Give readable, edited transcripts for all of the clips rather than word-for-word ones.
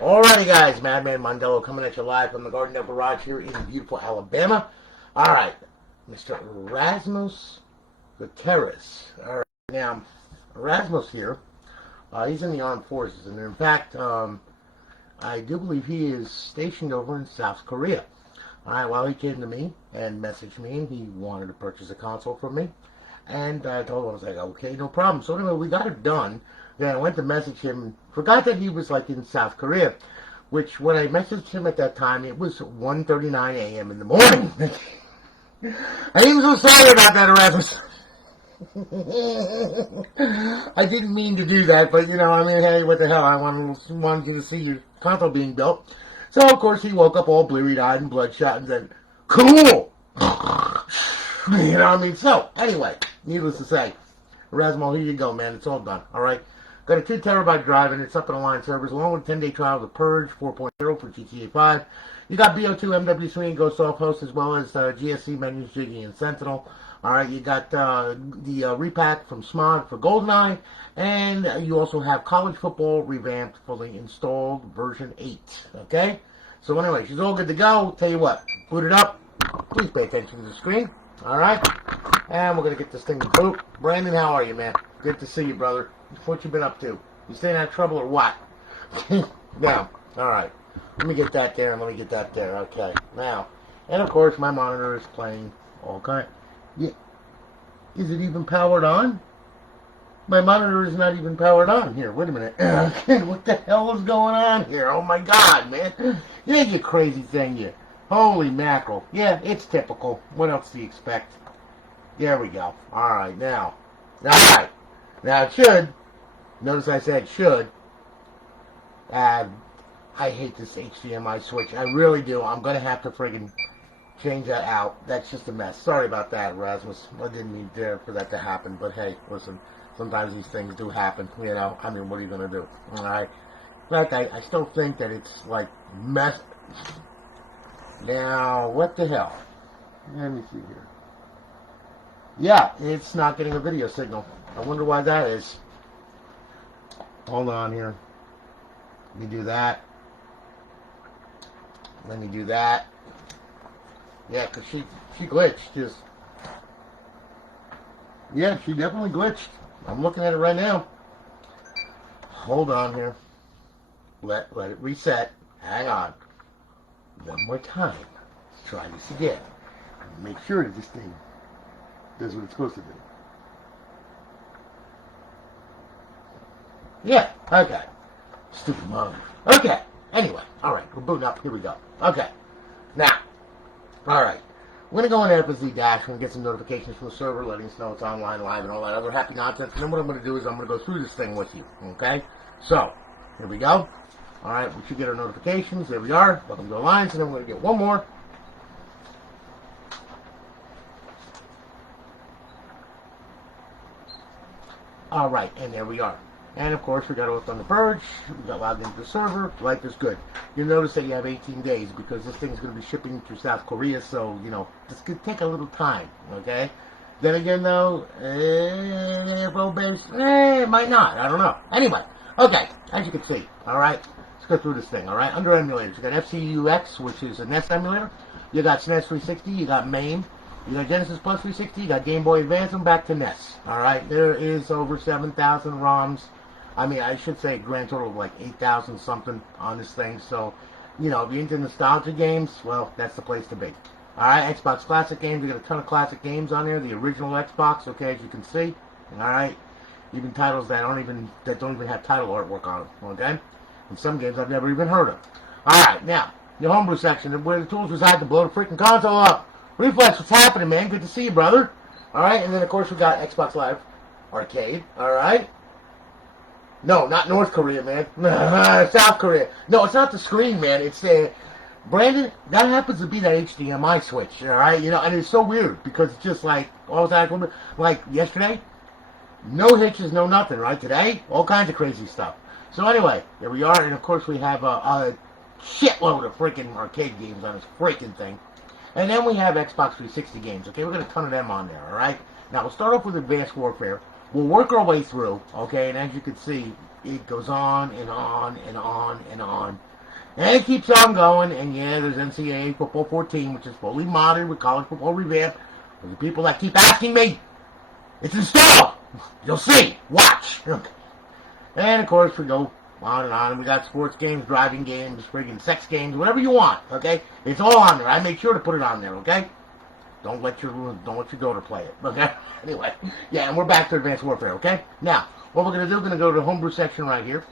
Alrighty, guys, Madman Mondello coming at you live from the Garden Garage here in beautiful Alabama. Alright, Mr. Erasmo Gutierrez. Alright, now, Erasmo's here. He's in the armed forces, and in fact, I do believe he is stationed over in South Korea. Alright, well, he came to me and messaged me, and he wanted to purchase a console from me. And I told him, I was like, okay, no problem. So anyway, we got it done. Then I went to message him, forgot that he was like in South Korea, which when I messaged him at that time, it was 1:39 a.m. in the morning. I am so sorry about that, Erasmus. I didn't mean to do that, but you know, I mean, hey, what the hell, I wanted you to see your console being built. So of course he woke up all bleary-eyed and bloodshot and said, cool! You know what I mean? So, anyway, needless to say, Erasmo, here you go, man. It's all done, alright? Got a 2 terabyte drive, and it's up in online servers, along with a 10-day trial of the Purge 4.0 for GTA 5. You got Bo2, MW3, and Ghost Offhosts, as well as GSC menus, Jiggy, and Sentinel. Alright, you got the Repack from Smod for GoldenEye, and you also have College Football Revamped, fully installed, version 8. Okay? So anyway, she's all good to go. Tell you what, boot it up. Please pay attention to the screen. Alright? And we're going to get this thing to boot. Brandon, how are you, man? Good to see you, brother. What you been up to? You staying out of trouble or what? Now, alright. Let me get that there and let me get that there. Okay. Now, and of course my monitor is playing all kind. Yeah. Is it even powered on? My monitor is not even powered on here. Wait a minute. What the hell is going on here? Oh my god, man. Yeah, you crazy thing, you. Holy mackerel. Yeah, it's typical. What else do you expect? There we go. Alright, now. Alright. Now it should. Notice I said should. I hate this HDMI switch. I really do. I'm going to have to friggin' change that out. That's just a mess. Sorry about that, Erasmus. I didn't mean for that to happen. But hey, listen. Sometimes these things do happen. You know, I mean, what are you going to do? Alright. In fact, I still think that it's like mess. Now, what the hell? Let me see here. Yeah, it's not getting a video signal. I wonder why that is. Hold on here. Let me do that. Let me do that. Yeah, because she glitched. Just. Yeah, she definitely glitched. I'm looking at it right now. Hold on here. Let it reset. Hang on. One more time. Let's try this again. Make sure that this thing does what it's supposed to do. Yeah, okay. Stupid mom. Okay, anyway. Alright, we're booting up. Here we go. Okay. Now, alright. We're going to go in FSD Dash. We're going to get some notifications from the server letting us know it's online, live, and all that other happy nonsense. And then what I'm going to do is I'm going to go through this thing with you. Okay? So, here we go. Alright, we should get our notifications. There we are. Welcome to Alliance. And then we're going to get one more. Alright, and there we are. And of course, we got off on the Purge. We got logged into the server. Life is good. You'll notice that you have 18 days because this thing's going to be shipping to South Korea. So, you know, this could take a little time. Okay? Then again, though, it might not. I don't know. Anyway, okay. As you can see, alright. Let's go through this thing, alright? Under emulators, you got FCUX, which is a NES emulator. You got SNES 360. You got MAME. You got Genesis Plus 360, you got Game Boy Advance, and back to NES. Alright, there is over 7,000 ROMs. I mean, I should say a grand total of like 8,000 something on this thing. So, you know, if you're into nostalgia games, well, that's the place to be. Alright, Xbox Classic games, we got a ton of classic games on there. The original Xbox, okay, as you can see. Alright, even titles that don't even have title artwork on them, okay? And some games I've never even heard of. Alright, now, the homebrew section, where the tools reside to blow the freaking console up. Reflex, what's happening, man? Good to see you, brother. Alright, and then, of course, we got Xbox Live Arcade. Alright? No, not North Korea, man. South Korea. No, it's not the screen, man. It's Brandon, that happens to be that HDMI switch, alright? You know, and it's so weird, because it's just like, all that, like yesterday, no hitches, no nothing, right? Today, all kinds of crazy stuff. So anyway, there we are, and of course we have a shitload of freaking arcade games on this freaking thing. And then we have Xbox 360 games, okay? We've got a ton of them on there, alright? Now, we'll start off with Advanced Warfare. We'll work our way through, okay? And as you can see, it goes on and on and on and on. And it keeps on going, and yeah, there's Ncaa Football 14, which is fully modded with college football revamped. For the people that keep asking me, it's installed. You'll see. Watch. Okay. And, of course, we go on and on. We got sports games, driving games, friggin' sex games, whatever you want, okay? It's all on there. I make sure to put it on there, okay? Don't let your daughter play it, okay? Anyway, yeah, and we're back to Advanced Warfare, okay? Now, what we're going to do, we're going to go to the homebrew section right here.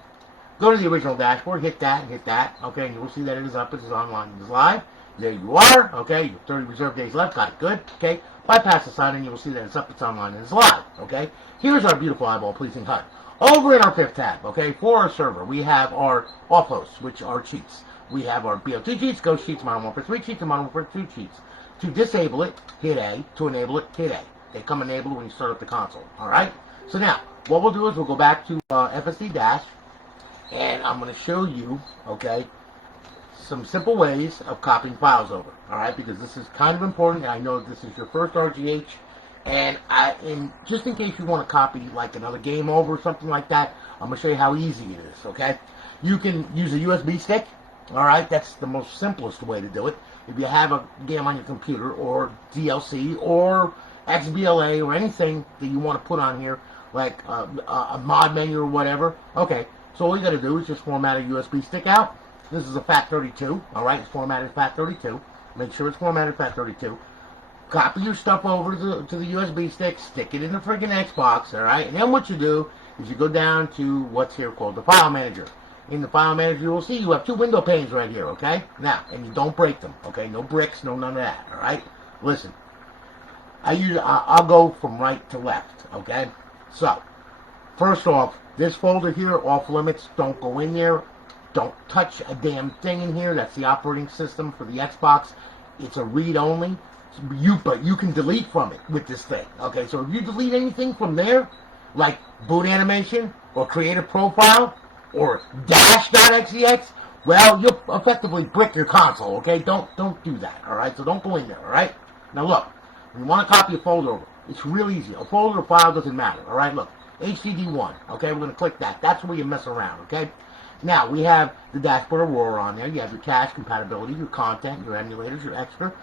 Go to the original dashboard, hit that, okay, and you will see that it is up, it is online, it is live. There you are, okay, you have 30 reserve days left, got it good, okay. Bypass the sign, and you will see that it's up, it's online, and it's live, okay. Here's our beautiful eyeball-pleasing HUD. Over in our fifth tab, okay, for our server, we have our Offhosts, which are cheats. We have our BO2 cheats, Ghost cheats, Modern Warfare 3 cheats, and Modern Warfare 2 cheats. To disable it, hit A. To enable it, hit A. They come enabled when you start up the console, alright? So now, what we'll do is we'll go back to FSD Dash, and I'm going to show you, okay, some simple ways of copying files over, alright? Because this is kind of important, and I know this is your first RGH, and just in case you want to copy like another game over or something like that, I'm going to show you how easy it is, okay? You can use a USB stick, alright? That's the most simplest way to do it. If you have a game on your computer, or DLC, or XBLA, or anything that you want to put on here, like a mod menu or whatever, okay. So all you got to do is just format a USB stick out. This is a FAT32, alright? It's formatted FAT32. Make sure it's formatted FAT32. Copy your stuff over to the USB stick, stick it in the friggin' Xbox, alright? And then what you do is you go down to what's here called the File Manager. In the File Manager, you will see you have two window panes right here, okay? Now, and you don't break them, okay? No bricks, no none of that, alright? Listen, I'll go from right to left, okay? So, first off, this folder here, off limits, don't go in there. Don't touch a damn thing in here. That's the operating system for the Xbox. It's a read-only. But you can delete from it with this thing. Okay, so if you delete anything from there, like boot animation, or create a profile, or dash.xex, well, you'll effectively brick your console, okay? Don't do that, alright? So don't go in there, alright? Now look, when you want to copy a folder over, it's real easy. A folder or file doesn't matter, alright? Look. HDD1, okay, we're going to click that. That's where you mess around, okay? Now, we have the Dashboard Aurora on there. You have your cache, compatibility, your content, your emulators, your extra,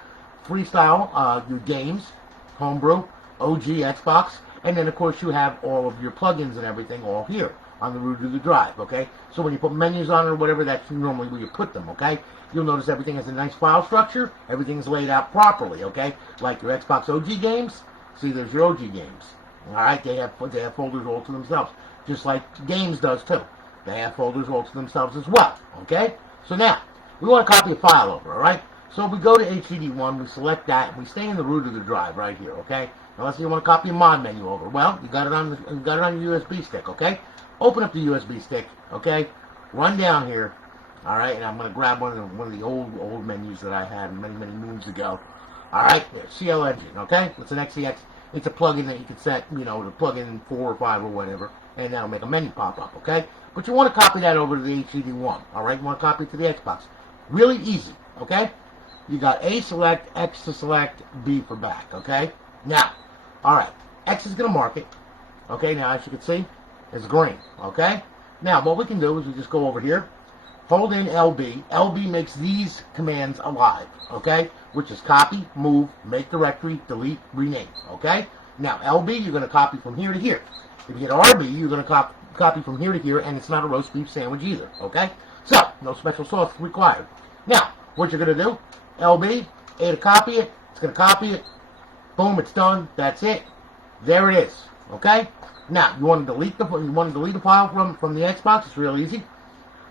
freestyle, your games, homebrew, OG, Xbox, and then, of course, you have all of your plugins and everything all here on the root of the drive, okay? So when you put menus on it or whatever, that's normally where you put them, okay? You'll notice everything has a nice file structure. Everything's laid out properly, okay? Like your Xbox OG games, see, there's your OG games. Alright, they have folders all to themselves. Just like Games does too. They have folders all to themselves as well. Okay? So now, we want to copy a file over, alright? So we go to HDD1, we select that, and we stay in the root of the drive right here, okay? Now let's say you want to copy a mod menu over. Well, you got it on your USB stick, okay? Open up the USB stick, okay? Run down here, alright, and I'm going to grab one of the old menus that I had many moons ago. Alright, CL Engine, okay? It's an XEX. It's a plugin that you can set, you know, to plug in 4 or 5 or whatever, and that'll make a menu pop up, okay? But you want to copy that over to the HDD1, alright? You want to copy it to the Xbox. Really easy, okay? You got A select, X to select, B for back, okay? Now, alright, X is going to mark it, okay? Now, as you can see, it's green, okay? Now, what we can do is we just go over here, hold in LB. LB makes these commands alive, okay? Which is copy, move, make directory, delete, rename, okay? Now, LB, you're going to copy from here to here. If you hit RB, you're going to copy from here to here, and it's not a roast beef sandwich either, okay? So, no special sauce required. Now, what you're going to do, LB, A to copy it, it's going to copy it, boom, it's done, that's it, there it is, okay? Now, you want to delete the file from the Xbox, it's real easy.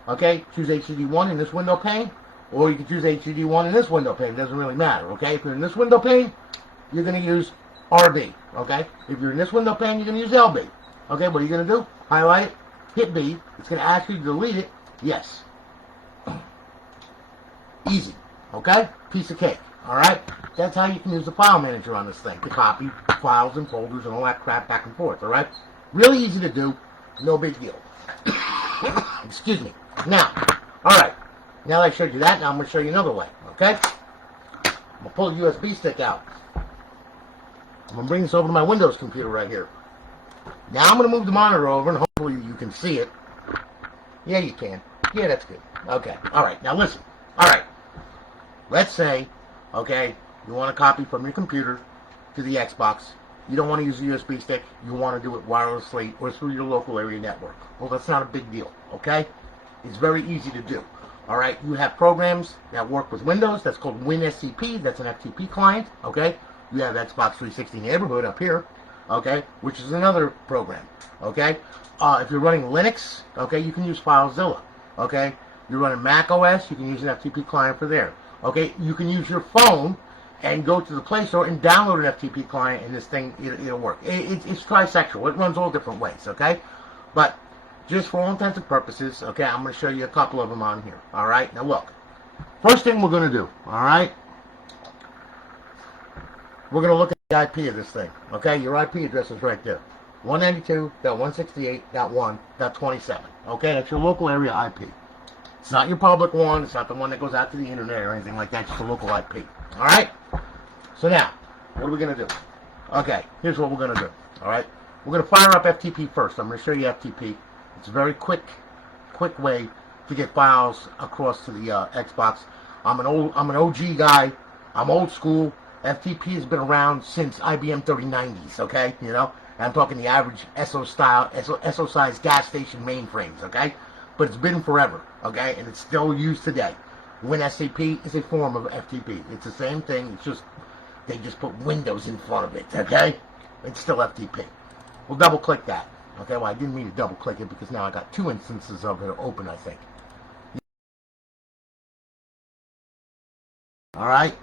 Okay, choose HDD1 in this window pane, or you can choose HDD1 in this window pane. It doesn't really matter, okay? If you're in this window pane, you're going to use RB, okay? If you're in this window pane, you're going to use LB. Okay, what are you going to do? Highlight it, hit B. It's going to ask you to delete it. Yes. Easy, okay? Piece of cake, all right? That's how you can use the file manager on this thing, to copy files and folders and all that crap back and forth, all right? Really easy to do, no big deal. Excuse me. Now, alright, now that I showed you that, now I'm going to show you another way, okay? I'm going to pull a USB stick out. I'm going to bring this over to my Windows computer right here. Now I'm going to move the monitor over, and hopefully you can see it. Yeah, you can. Yeah, that's good. Okay. All right. Now listen. All right. Let's say, okay, you want to copy from your computer to the Xbox. You don't want to use a USB stick. You want to do it wirelessly or through your local area network. Well, that's not a big deal, okay? It's very easy to do. All right, you have programs that work with Windows. That's called WinSCP. That's an FTP client, okay? You have Xbox 360 Neighborhood up here, okay, which is another program, okay? If you're running Linux, okay, you can use FileZilla, okay? You're running Mac OS, you can use an FTP client for there, okay? You can use your phone and go to the Play Store and download an FTP client, and this thing, it'll work. It's trisexual. It runs all different ways, okay? But just for all intents and purposes, okay, I'm going to show you a couple of them on here, all right? Now, look. First thing we're going to do, all right? We're going to look at the IP of this thing, okay? Your IP address is right there. 192.168.1.27, okay? That's your local area IP. It's not your public one. It's not the one that goes out to the internet or anything like that. It's just a local IP, all right? So now, what are we going to do? Okay, here's what we're going to do, all right? We're going to fire up FTP first. I'm going to show you FTP. It's a very quick way to get files across to the Xbox. I'm an OG guy. I'm old school. FTP has been around since IBM 3090s, okay? You know, and I'm talking the average SO size gas station mainframes, okay? But it's been forever, okay? And it's still used today. WinSCP is a form of FTP. It's the same thing. It's just they just put Windows in front of it, okay? It's still FTP. We'll double click that. Okay, well, I didn't mean to double click it because now I got two instances of it open, I think. All right,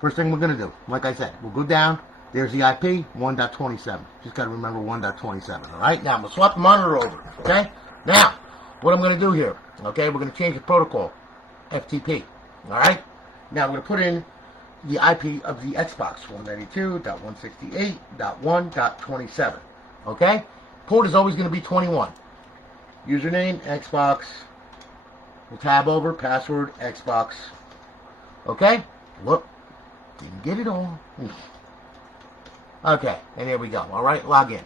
first thing we're going to do, like I said, we'll go down. There's the IP, 1.27. Just got to remember 1.27, all right? Now, I'm going to swap the monitor over, okay? Now, what I'm going to do here, okay, we're going to change the protocol, FTP, all right? Now, we're going to put in the IP of the Xbox, 192.168.1.27, okay? Port is always going to be 21. Username, Xbox. We'll tab over, password, Xbox. Okay? Whoop. Didn't get it all. Okay, and there we go. All right, log in.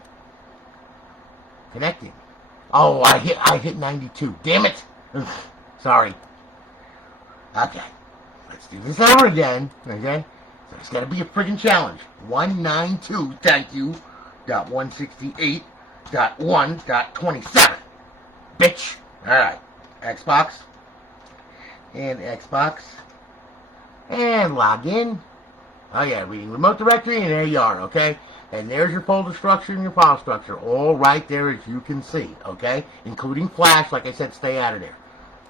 Connecting. Oh, I hit 92. Damn it. Sorry. Okay. Let's do this over again. Okay? So it's got to be a friggin' challenge. 192, thank you, .168.1.27. Bitch. Alright. Xbox. And Xbox. And log in. Oh yeah, reading remote directory, and there you are, okay? And there's your folder structure and your file structure, all right there as you can see, okay? Including Flash, like I said, stay out of there.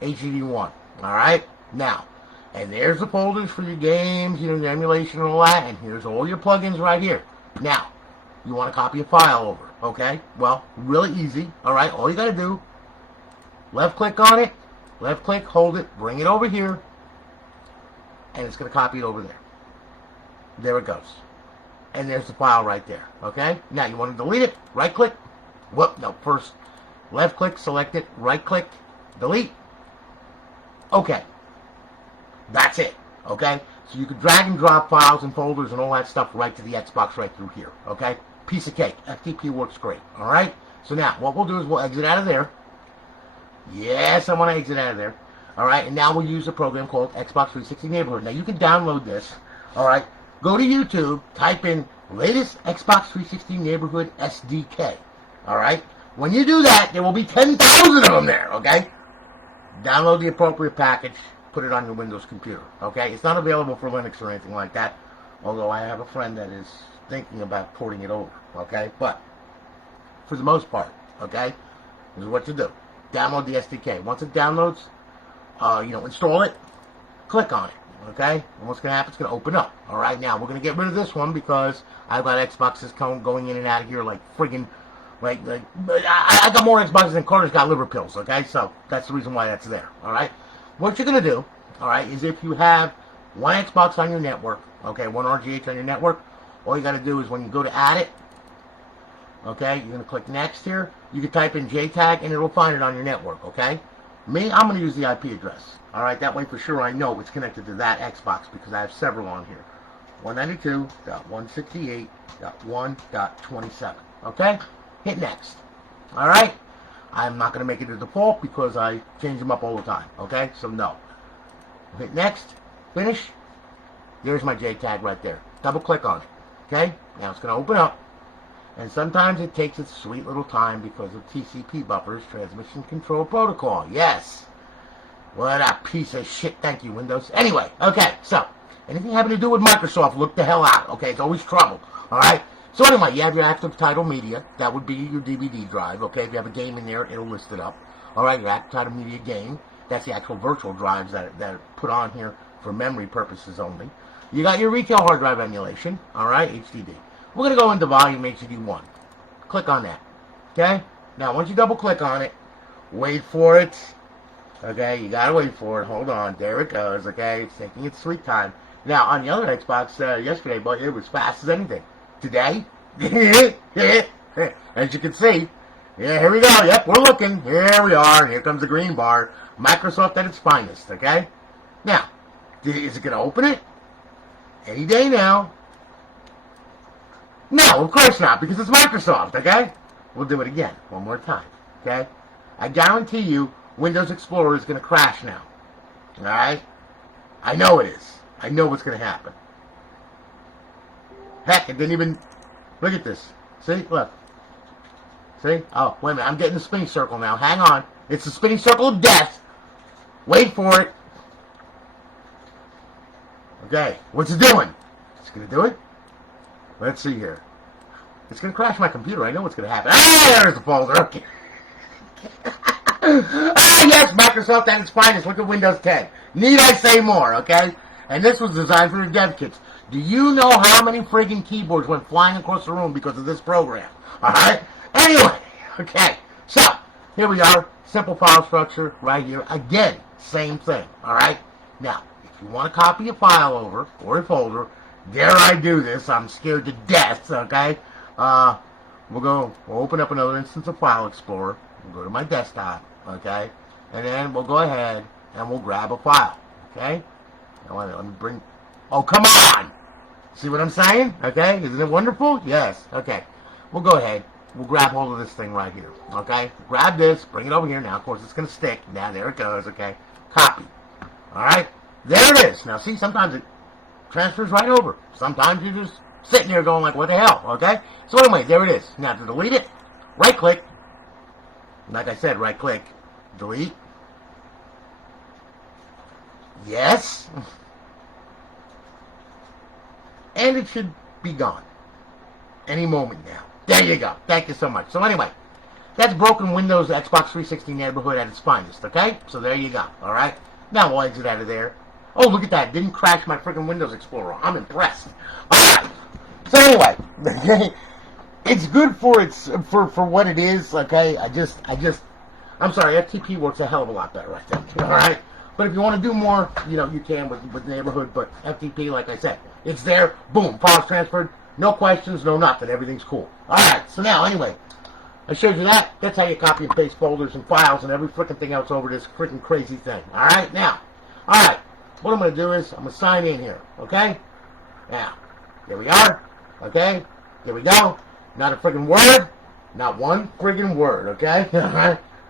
HDD1, alright? Now, and there's the folders for your games, you know, your emulation and all that, and here's all your plugins right here. Now, you want to copy a file over, okay? Well, really easy, alright? All you got to do, left-click on it, left-click, hold it, bring it over here, and it's going to copy it over there. There it goes. And there's the file right there, okay? Now, you want to delete it, right-click. Whoop, no, first left-click, select it, right-click, delete. Okay. That's it, okay? So you can drag and drop files and folders and all that stuff right to the Xbox right through here, okay? Piece of cake. FTP works great, all right? So now, what we'll do is we'll exit out of there. Yes, I want to exit out of there. All right, and now we'll use a program called Xbox 360 Neighborhood. Now, you can download this, all right? Go to YouTube, type in latest Xbox 360 Neighborhood SDK, all right? When you do that, there will be 10,000 of them there, okay? Download the appropriate package, put it on your Windows computer, okay? It's not available for Linux or anything like that, although I have a friend that is thinking about porting it over, okay? But for the most part, okay, this is what you do. Download the SDK. Once it downloads, install it, click on it, okay? And what's going to happen, it's going to open up, all right? Now, we're going to get rid of this one because I've got Xboxes going in and out of here like friggin', I got more Xboxes than Carter's got liver pills, okay? So that's the reason why that's there, all right? What you're going to do, all right, is if you have one Xbox on your network, okay, one RGH on your network, all you got to do is when you go to add it, okay, you're going to click next here. You can type in JTAG and it'll find it on your network, okay? Me, I'm going to use the IP address, all right? That way for sure I know it's connected to that Xbox because I have several on here. 192.168.1.27, okay? Hit next, all right? I'm not going to make it a default because I change them up all the time. Okay, so no. Hit next, finish. There's my JTAG right there. Double click on it. Okay, now it's going to open up. And sometimes it takes its sweet little time because of TCP buffers, transmission control protocol. Yes. What a piece of shit. Thank you, Windows. Anyway, okay, so anything having to do with Microsoft, look the hell out. Okay, it's always trouble. All right. So anyway, you have your active title media. That would be your DVD drive. Okay, if you have a game in there, it'll list it up. All right, your active title media game. That's the actual virtual drives that are put on here for memory purposes only. You got your retail hard drive emulation. All right, HDD. We're going to go into volume HDD1. Click on that. Okay? Now, once you double click on it, wait for it. Okay, you got to wait for it. Hold on. There it goes. Okay, it's taking its sweet time. Now, on the other Xbox yesterday, but it was fast as anything. Today, as you can see, yeah, here we go. Yep, we're looking. Here we are. Here comes the green bar. Microsoft at its finest. Okay? Now, is it going to open it? Any day now. No, of course not, because it's Microsoft, okay? We'll do it again, one more time, okay? I guarantee you, Windows Explorer is going to crash now, all right? I know it is. I know what's going to happen. Heck, it didn't even... Look at this. See? Look. See? Oh, wait a minute. I'm getting the spinning circle now. Hang on. It's the spinning circle of death. Wait for it. Okay. What's it doing? It's going to do it? Let's see here. It's going to crash my computer. I know what's going to happen. Ah, there's the folder. Okay. Ah, yes, Microsoft at its finest. Look at Windows 10. Need I say more, okay? And this was designed for the dev kits. Do you know how many friggin' keyboards went flying across the room because of this program? Alright? Anyway, okay. So, here we are. Simple file structure right here. Again, same thing. Alright? Now, if you want to copy a file over or a folder, dare I do this? I'm scared to death, okay? We'll open up another instance of File Explorer. We'll go to my desktop, okay? And then we'll go ahead and we'll grab a file, okay? Now, let me bring... Oh, come on! See what I'm saying? Okay? Isn't it wonderful? Yes. Okay. We'll go ahead. We'll grab hold of this thing right here, okay? Grab this, bring it over here. Now, of course, it's going to stick. Now, there it goes, okay? Copy. All right? There it is. Now, see, sometimes it transfers right over. Sometimes you're just sitting there going like, what the hell, okay? So anyway, there it is. Now to delete it, right click. Like I said, right click, delete. Yes. And it should be gone. Any moment now. There you go. Thank you so much. So anyway, that's broken Windows Xbox 360 neighborhood at its finest, okay? So there you go, all right? Now we'll exit out of there. Oh, look at that. Didn't crash my freaking Windows Explorer. I'm impressed. Alright. So anyway, it's good for what it is, okay? I'm sorry, FTP works a hell of a lot better, I think. Alright? But if you want to do more, you know, you can with neighborhood, but FTP, like I said, it's there, boom, files transferred, no questions, no nothing, everything's cool. Alright, so now, anyway, I showed you that. That's how you copy and paste folders and files and every freaking thing else over this freaking crazy thing. Alright, now, alright. What I'm going to do is, I'm going to sign in here, okay? Now, here we are, okay? Here we go. Not a friggin' word. Not one friggin' word, okay?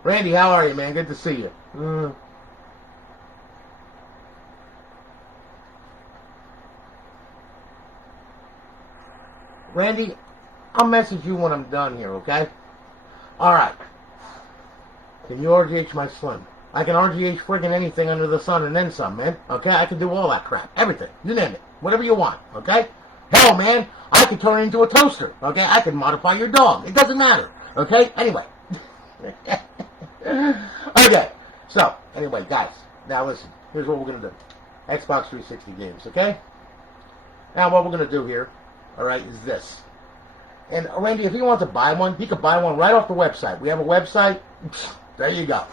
Randy, how are you, man? Good to see you. Randy, I'll message you when I'm done here, okay? Alright. Can you RGH my Slim? I can RGH friggin' anything under the sun and then some, man. Okay? I can do all that crap. Everything. You name it. Whatever you want. Okay? Hell, man. I can turn it into a toaster. Okay? I can modify your dog. It doesn't matter. Okay? Anyway. Okay. So, anyway, guys. Now listen. Here's what we're going to do. Xbox 360 games. Okay? Now what we're going to do here, alright, is this. And Randy, if he wants to buy one, he could buy one right off the website. We have a website. There you go.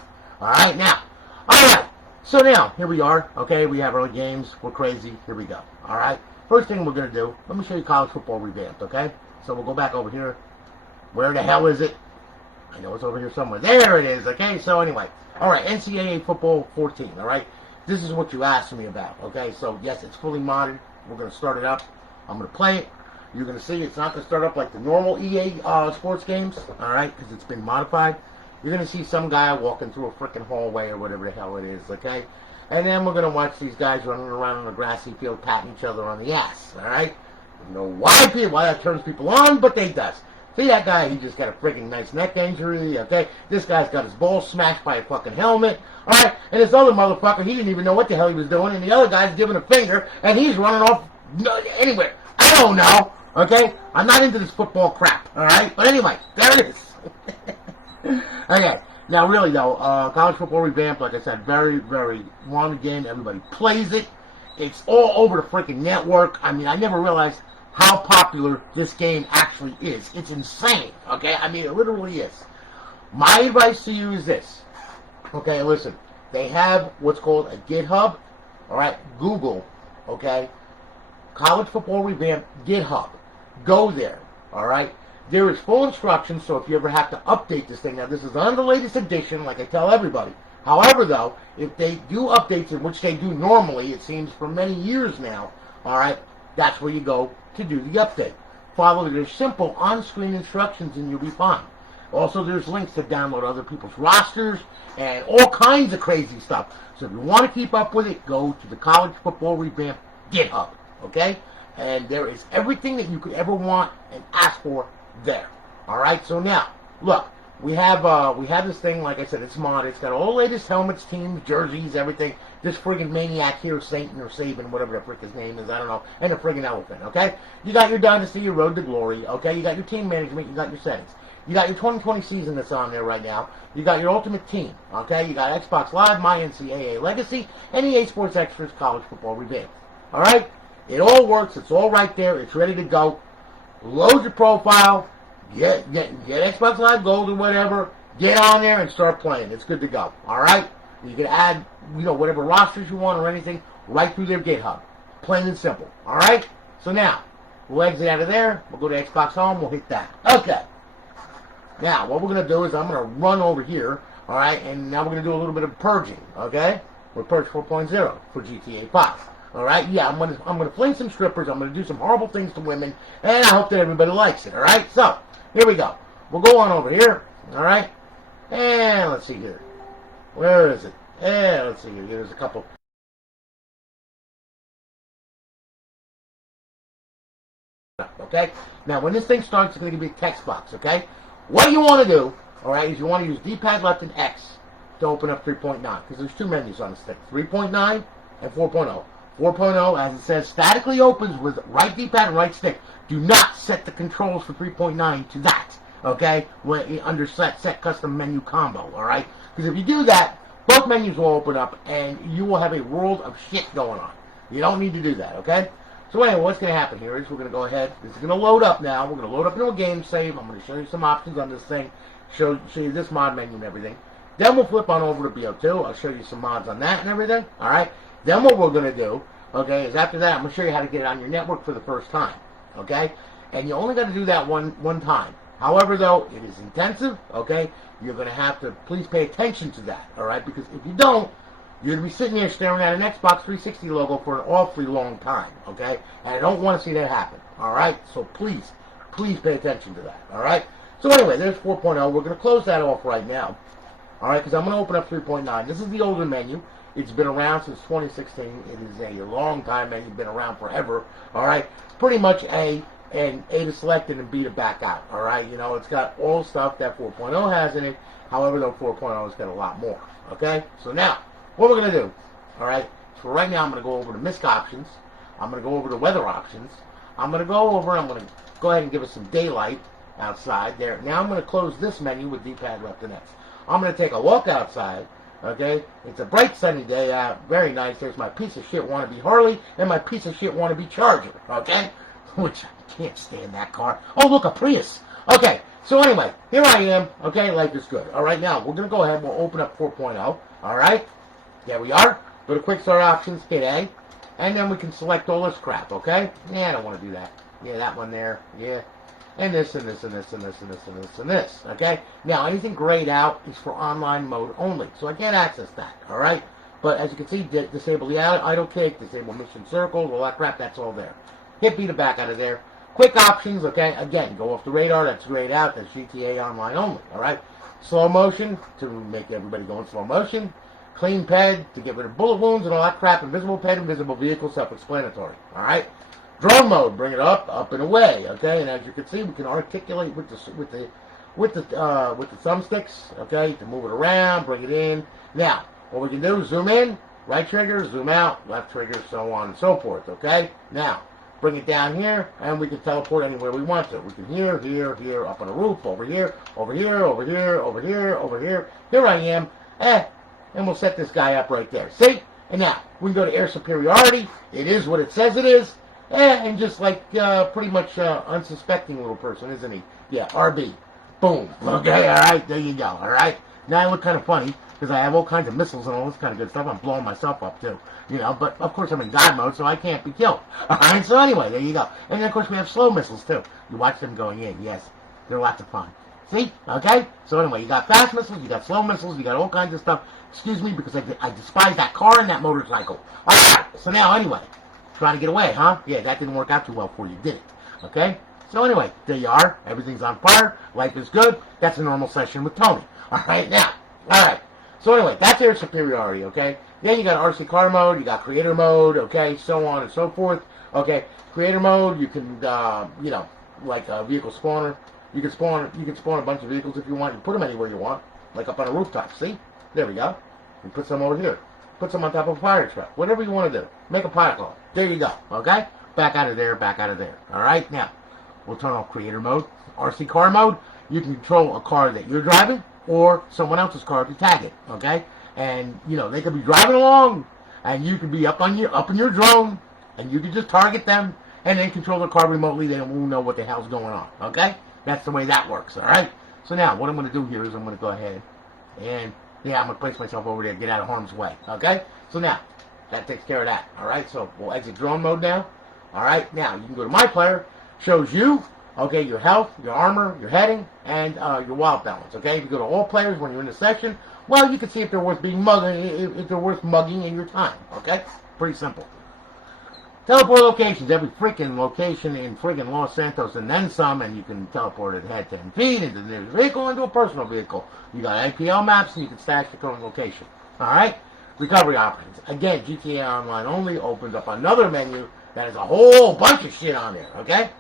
Alright, now. Alright. So now, here we are. Okay, we have our games. We're crazy. Here we go. Alright. First thing we're going to do, let me show you college football revamped, okay? So we'll go back over here. Where the hell is it? I know it's over here somewhere. There it is, okay? So anyway. Alright, Ncaa Football 14, alright? This is what you asked me about, okay? So, yes, it's fully modded. We're going to start it up. I'm going to play it. You're going to see it's not going to start up like the normal EA sports games, alright? Because it's been modified. you're going to see some guy walking through a freaking hallway or whatever the hell it is, okay? And then we're going to watch these guys running around on a grassy field patting each other on the ass, all right? I don't know why that turns people on, but they does. See that guy, he just got a freaking nice neck injury, okay? This guy's got his balls smashed by a fucking helmet, all right? And this other motherfucker, he didn't even know what the hell he was doing, and the other guy's giving a finger, and he's running off anywhere. I don't know, okay? I'm not into this football crap, all right? But anyway, there it is. Okay, now really though, College Football Revamped, like I said, very, very long game. Everybody plays it. It's all over the freaking network. I mean, I never realized how popular this game actually is. It's insane, okay? I mean, it literally is. My advice to you is this. Okay, listen. They have what's called a GitHub. All right, Google, okay? College Football Revamped GitHub. Go there, all right? There is full instructions, so if you ever have to update this thing, now this is on the latest edition, like I tell everybody. However, though, if they do updates, in which they do normally, it seems for many years now, all right, that's where you go to do the update. Follow their simple on-screen instructions and you'll be fine. Also, there's links to download other people's rosters and all kinds of crazy stuff. So if you want to keep up with it, go to the College Football Revamped GitHub, okay? And there is everything that you could ever want and ask for there. All right, so now, look, we have this thing, like I said, it's Smod. It's got all the latest helmets, teams, jerseys, everything. This friggin' maniac here, Satan or Saban, whatever the frick his name is, I don't know, and a friggin' elephant, okay? You got your Dynasty, your Road to Glory, okay? You got your team management, you got your settings. You got your 2020 season that's on there right now. You got your Ultimate Team, okay? You got Xbox Live, My NCAA Legacy, and EA Sports Extras College Football Revamped. All right? It all works. It's all right there. It's ready to go. Load your profile. Get Xbox Live Gold or whatever. Get on there and start playing. It's good to go. All right? You can add, whatever rosters you want or anything right through their GitHub. Plain and simple. All right? So now, we'll exit out of there. We'll go to Xbox Home. We'll hit that. Okay. Now, what we're going to do is I'm going to run over here. All right? And now we're going to do a little bit of purging. Okay? With Purge 4.0 for GTA 5. All right? Yeah, I'm gonna fling some strippers. I'm going to do some horrible things to women. And I hope that everybody likes it. All right? So, here we go. We'll go on over here. All right? And let's see here. Where is it? Yeah, let's see here. There's a couple. Okay? Now, when this thing starts, it's going to be a text box. Okay? What you want to do, all right, is you want to use D-pad left and X to open up 3.9. Because there's two menus on the stick. 3.9 and 4.0. 4.0, as it says, statically opens with right D-pad and right stick. Do not set the controls for 3.9 to that, okay? Under set custom menu combo, all right? Because if you do that, both menus will open up and you will have a world of shit going on. You don't need to do that, okay? So anyway, what's going to happen here is we're going to go ahead. This is going to load up now. We're going to load up into a game save. I'm going to show you some options on this thing. Show you this mod menu and everything. Then we'll flip on over to BO2. I'll show you some mods on that and everything, all right? Then what we're going to do, okay, is after that, I'm going to show you how to get it on your network for the first time, okay? And you only got to do that one time. However, though, it is intensive, okay? You're going to have to please pay attention to that, all right? Because if you don't, you're going to be sitting there staring at an Xbox 360 logo for an awfully long time, okay? And I don't want to see that happen, all right? So please pay attention to that, all right? So anyway, there's 4.0. We're going to close that off right now, all right? Because I'm going to open up 3.9. This is the older menu. It's been around since 2016. It is a long time menu, been around forever, all right? Pretty much A to select and B to back out, all right? It's got all stuff that 4.0 has in it. However, though, 4.0 has got a lot more, okay? So now, what we're going to do, all right? So right now, I'm going to go over to MISC options. I'm going to go over to weather options. I'm going to go over, I'm going to go ahead and give us some daylight outside there. Now I'm going to close this menu with D-pad left and X. I'm going to take a walk outside. Okay, it's a bright sunny day out, very nice. There's my piece of shit wannabe Harley and my piece of shit wannabe Charger, okay? Which I can't stand that car. Oh, look, a Prius. Okay, so anyway, here I am, okay? Life is good. All right, now we're going to go ahead, we'll open up 4.0, all right? There we are. Go to Quick Start Options, hit A, and then we can select all this crap, okay? Yeah, I don't want to do that. Yeah, that one there, yeah. And this, and this, and this, and this, and this, and this, and this, okay? Now, anything grayed out is for online mode only, so I can't access that, all right? But as you can see, disable the idle kick, disable mission circles, all that crap, that's all there. Hit B to back out of there. Quick options, okay? Again, go off the radar, that's grayed out, that's GTA Online only, all right? slow motion to make everybody go in slow motion, clean ped to get rid of bullet wounds and all that crap, invisible ped, invisible vehicle, self-explanatory. All right. Drone mode, bring it up and away. Okay, and as you can see, we can articulate with the thumbsticks. Okay, to move it around, bring it in. Now, what we can do is zoom in, right trigger, zoom out, left trigger, so on and so forth. Okay. Now, bring it down here, and we can teleport anywhere we want to. We can here, up on the roof, over here, over here, over here, over here, over here. Here I am. And we'll set this guy up right there. See? And now, we can go to air superiority. It is what it says it is. And just like pretty much unsuspecting little person, isn't he? Yeah, RB. Boom. Okay, all right, there you go. All right. Now I look kind of funny because I have all kinds of missiles and all this kind of good stuff. I'm blowing myself up too, you know. But of course I'm in God mode, so I can't be killed. All right. So anyway, there you go. And then of course we have slow missiles too. You watch them going in. Yes, they're lots of fun. See? Okay. So anyway, you got fast missiles, you got slow missiles, you got all kinds of stuff. Excuse me, because I despise that car and that motorcycle. All right. So now anyway. Trying to get away, huh? Yeah, that didn't work out too well for you, did it? Okay? So anyway, there you are. Everything's on fire. Life is good. That's a normal session with Tony. All right, now. All right. So anyway, that's air superiority, okay? Then you got RC car mode. You got creator mode, okay? So on and so forth. Okay? Creator mode, you can, you know, like a vehicle spawner. You can spawn a bunch of vehicles if you want. You put them anywhere you want, like up on a rooftop. See? There we go. You put some over here. Put some on top of a fire truck. Whatever you want to do. Make a pilot clone. There you go. Okay? Back out of there, back out of there. Alright? Now, we'll turn off creator mode. RC car mode. You can control a car that you're driving or someone else's car if you tag it. Okay? And, you know, they could be driving along and you could be up in your drone and you can just target them and then control the car remotely. They won't know what the hell's going on. Okay? That's the way that works. Alright? So now, what I'm going to do here is I'm going to go ahead and yeah, I'm going to place myself over there, get out of harm's way. Okay? So now, that takes care of that. Alright, so we'll exit drone mode now. Alright, now you can go to my player. Shows you, okay, your health, your armor, your heading, and your wild balance. Okay? If you go to all players when you're in the section, well, you can see if they're worth being if they're worth mugging in your time. Okay? Pretty simple. Teleport locations, every freaking location in friggin' Los Santos and then some, and you can teleport it ahead 10 feet into the nearest vehicle, into a personal vehicle. You got APL maps, and you can stash the current location. Alright? Recovery options. Again, GTA Online only opens up another menu that has a whole bunch of shit on there, okay?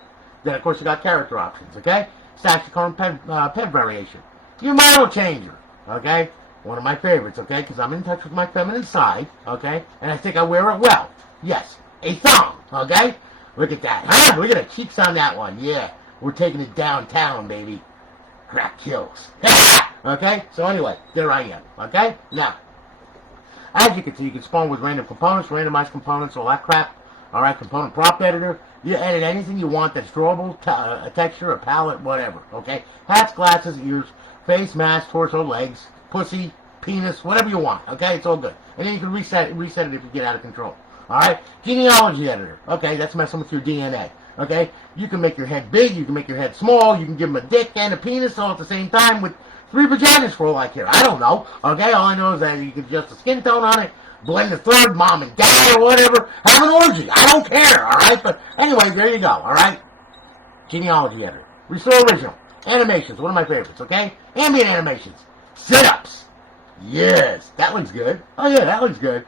Then, of course, you got character options, okay? Stash the current pet variation. Your model changer, okay? One of my favorites, okay? Because I'm in touch with my feminine side, okay? And I think I wear it well. Yes. A thong, okay? Look at that. Huh? Look at the cheeks on that one. Yeah. We're taking it downtown, baby. Crack kills. Okay? So anyway, there I am. Okay? Now, as you can see, you can spawn with random components, randomized components, all that crap. Alright, component prop editor. You edit anything you want that's drawable, a texture, a palette, whatever. Okay? Hats, glasses, ears, face, mask, torso, legs, pussy, penis, whatever you want. Okay? It's all good. And then you can reset it if you get out of control. Alright? Genealogy Editor. Okay, that's messing with your DNA. Okay? You can make your head big, you can make your head small, you can give them a dick and a penis all at the same time with 3 vaginas for all I care. I don't know. Okay? All I know is that you can adjust the skin tone on it, blend the third, mom and dad or whatever, have an orgy. I don't care. Alright? But anyway, there you go. Alright? Genealogy Editor. Restore Original. Animations. One of my favorites. Okay? Ambient animations. Sit-ups. Yes. That looks good. Oh yeah, that looks good.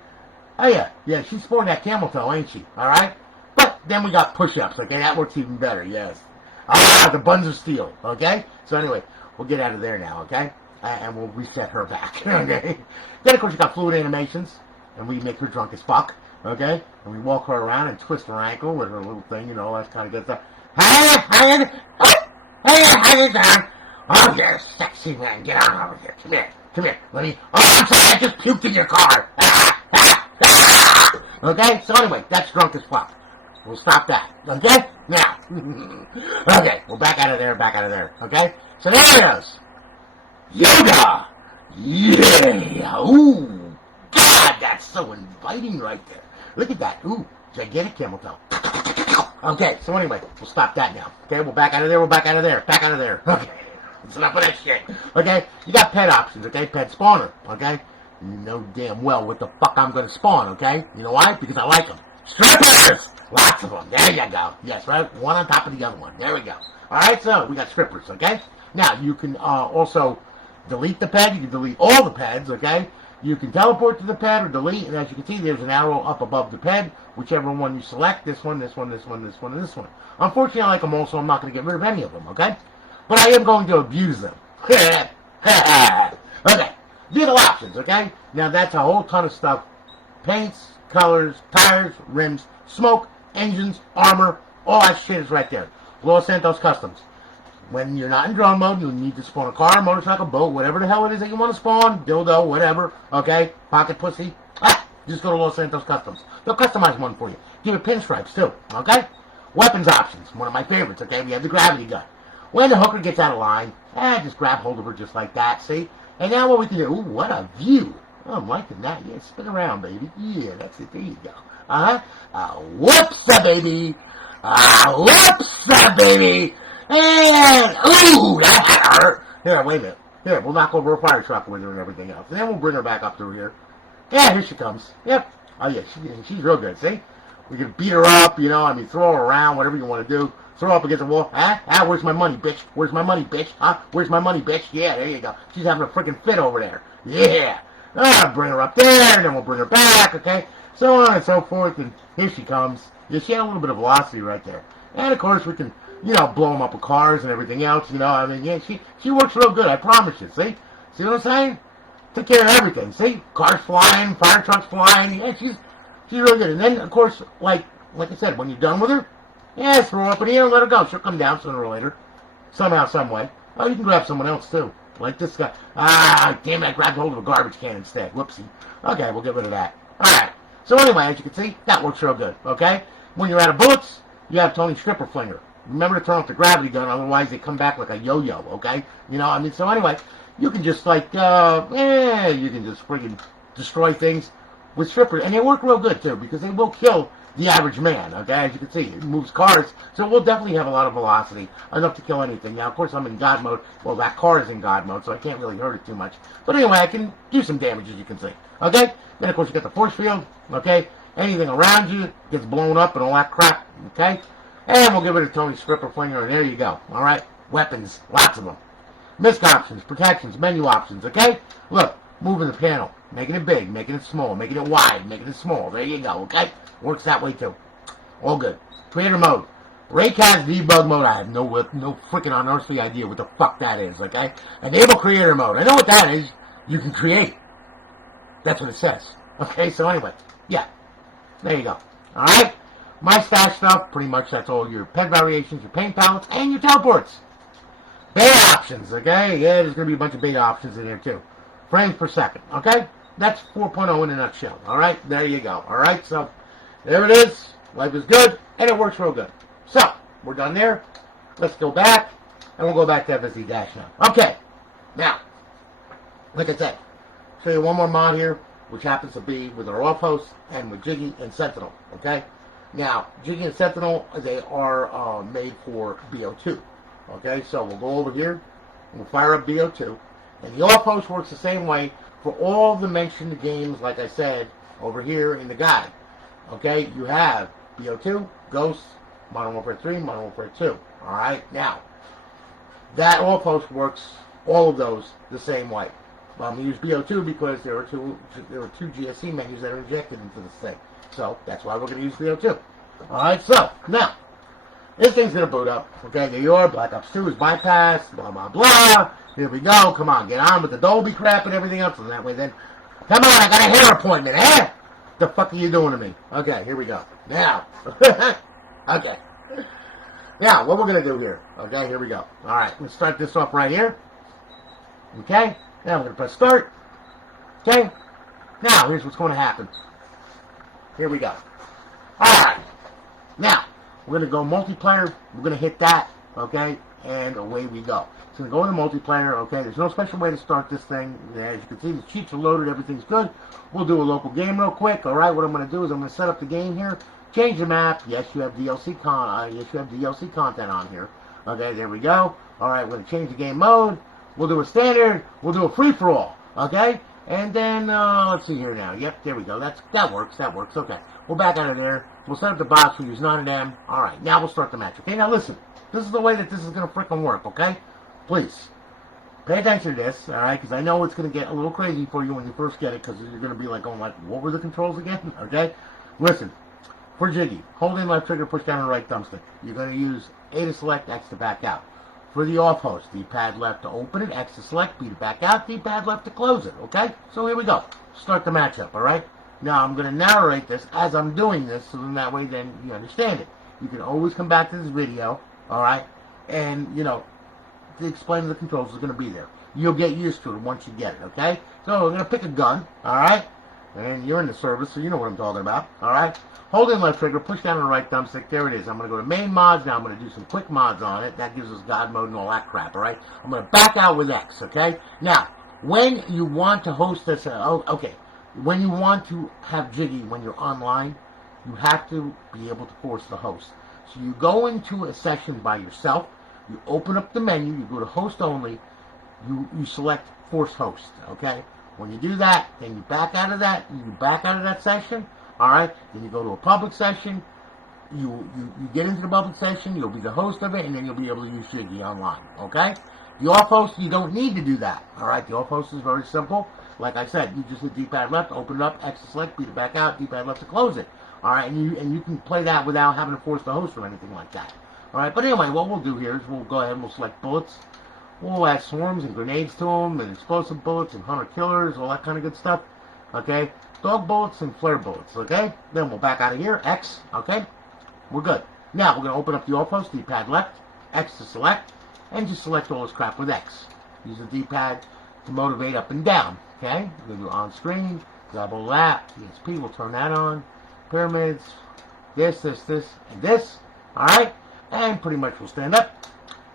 Oh yeah, yeah, she's sporting that camel toe, ain't she? Alright? But then we got push-ups, okay? That works even better, yes. Ah, the buns of steel, okay? So anyway, we'll get out of there now, okay? And we'll reset her back, okay? Then, of course, you got fluid animations, and we make her drunk as fuck, okay? And we walk her around and twist her ankle with her little thing, you know, all that kind of good stuff. Hang it down. Oh, you're a sexy man. Get on over here. Come here. Let me... Oh, I'm sorry, I just puked in your car. Okay, so anyway, that's drunk as fuck. We'll stop that. Okay? Now. Okay, we're back out of there, okay? So there it is. Yoga! Yeah! Ooh! God, that's so inviting right there. Look at that. Ooh, gigantic camel toe. Okay, so anyway, we'll stop that now. Okay, we're back out of there. Okay, it's enough of that shit. Okay, you got pet options, okay? Pet spawner, okay? You know damn well what the fuck I'm going to spawn, okay? You know why? Because I like them. Strippers! Lots of them. There you go. Yes, right? One on top of the other one. There we go. Alright, so we got strippers, okay? Now, you can also delete the pad. You can delete all the pads, okay? You can teleport to the pad or delete, and as you can see, there's an arrow up above the pad, whichever one you select, this one, this one, this one, this one, and this one. Unfortunately, I like them all, so I'm not going to get rid of any of them, okay? But I am going to abuse them. Okay, vehicle options, okay? Now, that's a whole ton of stuff. Paints, colors, tires, rims, smoke, engines, armor, all that shit is right there. Los Santos Customs. When you're not in drone mode, you need to spawn a car, motorcycle, boat, whatever the hell it is that you want to spawn, dildo, whatever, okay, pocket pussy, just go to Los Santos Customs. They'll customize one for you. Give it pinstripes, too, okay? Weapons options, one of my favorites, okay? We have the gravity gun. When the hooker gets out of line, just grab hold of her just like that, see? And now what we can do, ooh, what a view. Oh, I'm liking that. Yeah, spin around, baby. Yeah, that's it. There you go. Whoopsa, baby. Whoopsa, baby. And, ooh, that hurt. Here, wait a minute. Here, we'll knock over a fire truck with her and everything else. And then we'll bring her back up through here. Yeah, here she comes. Yep. Oh, yeah, she's real good, see? We can beat her up, you know, I mean, throw her around, whatever you want to do. Throw her up against the wall. Where's my money, bitch? Where's my money, bitch? Where's my money, bitch? Yeah, there you go. She's having a freaking fit over there. Yeah. Bring her up there, and then we'll bring her back, okay? So on and so forth, and here she comes. Yeah, she had a little bit of velocity right there. And, of course, we can, you know, blow them up with cars and everything else, you know. I mean, yeah, she works real good, I promise you, see? See what I'm saying? Take care of everything, see? Cars flying, fire trucks flying. Yeah, she's real good. And then, of course, like I said, when you're done with her, yeah, throw her up in the air and let her go. She'll come down sooner or later. Somehow, some way. Oh, you can grab someone else, too. Like this guy. Damn it, I grabbed hold of a garbage can instead. Whoopsie. Okay, we'll get rid of that. Alright. So anyway, as you can see, that works real good, okay? When you're out of bullets, you have Tony's stripper flinger. Remember to turn off the gravity gun, otherwise they come back like a yo-yo, okay? You know, I mean, so anyway, you can just like, you can just friggin' destroy things with strippers. And they work real good, too, because they will kill the average man, okay? As you can see, it moves cars, so we'll definitely have a lot of velocity, enough to kill anything. Now, of course, I'm in God mode. Well, that car is in God mode, so I can't really hurt it too much. But anyway, I can do some damage, as you can see, okay? Then, of course, you got the force field, okay? Anything around you gets blown up and all that crap, okay? And we'll get rid of Tony's stripper flinger, and there you go, all right? Weapons, lots of them. Misc options, protections, menu options, okay? Look, moving the panel, making it big, making it small, making it wide, making it small. There you go, okay? Works that way, too. All good. Creator mode. Raycast debug mode. I have no freaking unearthly idea what the fuck that is, okay? Enable creator mode. I know what that is. You can create. That's what it says. Okay, so anyway, yeah. There you go. Alright? My stash stuff, pretty much that's all your pet variations, your paint palettes, and your teleports. Beta options, okay? Yeah, there's going to be a bunch of beta options in there, too. Frames per second, okay? That's 4.0 in a nutshell, alright? There you go, alright? So, there it is. Life is good, and it works real good. So, we're done there. Let's go back, and we'll go back to FSD Dash now. Okay. Now, like I said, show you one more mod here, which happens to be with our Offhosts and with Jiggy and Sentinel, okay? Now, Jiggy and Sentinel, they are made for BO2, okay? So, we'll go over here, and we'll fire up BO2, and the Offhost works the same way for all the mentioned games, like I said, over here in the guide. Okay, you have BO2, Ghosts, Modern Warfare 3, Modern Warfare 2. Alright, now, that Offhost works, all of those, the same way. We use BO2 because there are two GSC menus that are injected into this thing. So, that's why we're going to use BO2. Alright, so, now, this thing's going to boot up. Okay, there you are, Black Ops 2 is bypassed, blah, blah, blah. Here we go, come on, get on with the Dolby crap and everything else. And that way then, come on, I got a hair appointment, eh? The fuck are you doing to me? Okay, here we go. Now, okay. Now, what we're going to do here. Okay, here we go. Alright, let's start this off right here. Okay, now we're going to press start. Okay, now here's what's going to happen. Here we go. Alright, now, we're going to go multiplayer. We're going to hit that, okay, and away we go. So we're going to go into multiplayer, okay, there's no special way to start this thing. As you can see, the cheats are loaded, everything's good. We'll do a local game real quick, alright, what I'm going to do is I'm going to set up the game here, change the map, yes, you have DLC content on here, okay, there we go. Alright, we're going to change the game mode, we'll do a standard, we'll do a free-for-all, okay, and then, let's see here now, yep, there we go, that works, okay. We're back out of there, we'll set up the box, we'll use none of them, alright, now we'll start the match, okay, now listen, this is the way that this is going to frickin' work, okay? Please. Pay attention to this, alright, because I know it's going to get a little crazy for you when you first get it, because you're going to be like, oh, like, what were the controls again? Okay? Listen, for Jiggy, hold in left trigger, push down on the right thumbstick. You're going to use A to select, X to back out. For the Offhosts, D-pad left to open it, X to select, B to back out, D-pad left to close it, okay? So here we go. Start the matchup, alright? Now, I'm going to narrate this as I'm doing this, so then that way then you understand it. You can always come back to this video, alright? And, you know, to explain the controls is going to be there. You'll get used to it once you get it, okay? So, we're going to pick a gun, alright? And you're in the service, so you know what I'm talking about, alright? Hold in left trigger, push down on the right thumbstick, there it is. I'm going to go to main mods, now I'm going to do some quick mods on it. That gives us God mode and all that crap, alright? I'm going to back out with X, okay? Now, when you want to host this, when you want to have Jiggy when you're online, you have to be able to force the host. So you go into a session by yourself, you open up the menu, you go to host only, you select force host, okay? When you do that, then you back out of that session, alright? Then you go to a public session, you get into the public session, you'll be the host of it, and then you'll be able to use Jiggy online, okay? The off-host, you don't need to do that, alright? The off-host is very simple. Like I said, you just hit D-pad left, open it up, X to select, B to back out, D-pad left to close it, alright? And you can play that without having to force the host or anything like that, alright? But anyway, what we'll do here is we'll go ahead and we'll select bullets. We'll add swarms and grenades to them, and explosive bullets and hunter killers, all that kind of good stuff, okay? Dog bullets and flare bullets, okay? Then we'll back out of here, X, okay? We're good. Now, we're going to open up the off-host, D-pad left, X to select, and just select all this crap with X. Use the D-pad to motivate up and down, okay? We're going to do on-screen, grab all that, ESP, we'll turn that on, pyramids, this, and this, alright? And pretty much we'll stand up,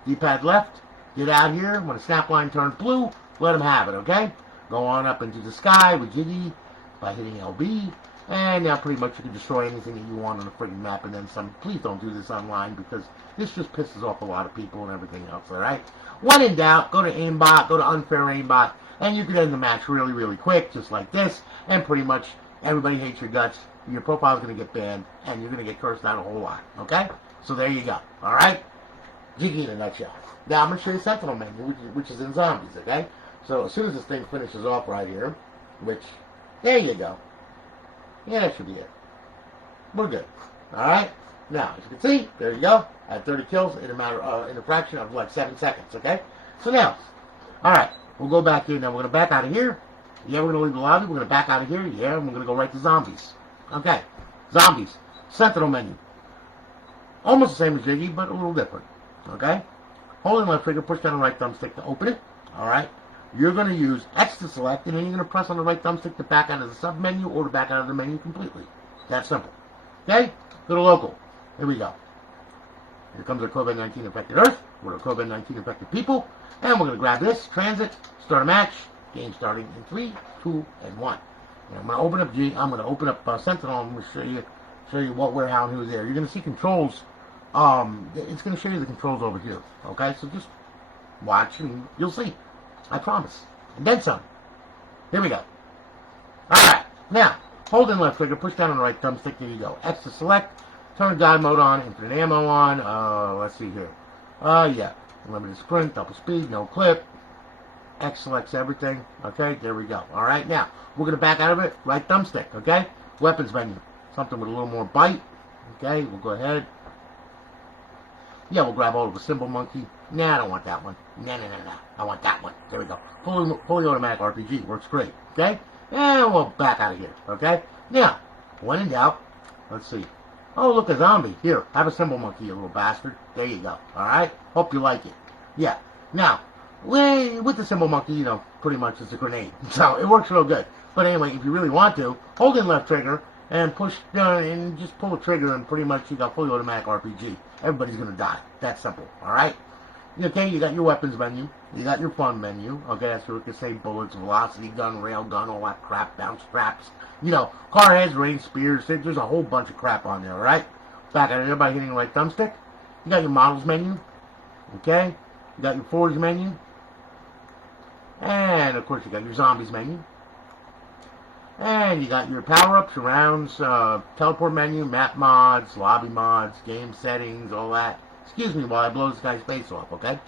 D-pad left, get out here, when the snap line turns blue, let them have it, okay? Go on up into the sky with Jiggy by hitting LB, and now pretty much you can destroy anything that you want on the friggin' map, and then some. Please don't do this online, because this just pisses off a lot of people and everything else, alright? When in doubt, go to aimbot, go to unfair aimbot, and you can end the match really, really quick, just like this, and pretty much everybody hates your guts, your profile's going to get banned, and you're going to get cursed out a whole lot, okay? So there you go, alright? Jiggy in a nutshell. Now I'm going to show you Sentinel menu, which is in zombies, okay? So as soon as this thing finishes off right here, which, there you go. Yeah, that should be it. We're good. Alright? Now, as you can see, there you go. I had 30 kills in a fraction of like 7 seconds, okay? So now, alright, we'll go back here. Now we're going to back out of here. Yeah, we're going to leave the lobby. We're going to back out of here. Yeah, and we're going to go right to zombies. Okay. Zombies. Sentinel menu. Almost the same as Jiggy, but a little different. Okay? Holding left trigger, push down the right thumbstick to open it. Alright? You're going to use X to select, and then you're going to press on the right thumbstick to back out of the sub-menu or to back out of the menu completely. That simple. Okay? Go to local. Here we go. Here comes our COVID-19 infected Earth. We're our COVID-19 infected people. And we're going to grab this, transit, start a match. Game starting in 3, 2, and 1. And I'm going to open up Sentinel, and I'm going to show you what, where, how, and who's there. You're going to see controls. It's going to show you the controls over here. Okay? So just watch and you'll see. I promise. And then some. Here we go. Alright. Now, hold in left trigger, push down on the right thumbstick. There you go. X to select. Turn God mode on. Infinite ammo on. Let's see here. Yeah. Unlimited sprint, double speed, no clip. X selects everything. Okay, there we go. Alright, now, we're going to back out of it. Right thumbstick, okay? Weapons menu. Something with a little more bite. Okay, we'll go ahead. Yeah, we'll grab hold of the symbol monkey. Nah, I don't want that one. Nah. I want that one. There we go. Fully automatic RPG. Works great. Okay? And we'll back out of here. Okay? Now, when in doubt, let's see. Oh, look, a zombie. Here, have a symbol monkey, you little bastard. There you go. Alright? Hope you like it. Yeah. Now, with the symbol monkey, you know, pretty much it's a grenade. So, it works real good. But anyway, if you really want to, hold in left trigger and push down and just pull the trigger, and pretty much you got fully automatic RPG. Everybody's going to die. That's simple. Alright? Okay, you got your weapons menu. You got your fun menu. Okay, that's where we can say bullets, velocity gun, rail gun, all that crap, bounce traps. You know, car heads, range spears. There's a whole bunch of crap on there, alright? Back at it by hitting the right thumbstick. You got your models menu. Okay? You got your forge menu. And, of course, you got your zombies menu. And you got your power-ups, your rounds, teleport menu, map mods, lobby mods, game settings, all that. Excuse me while I blow this guy's face off, okay?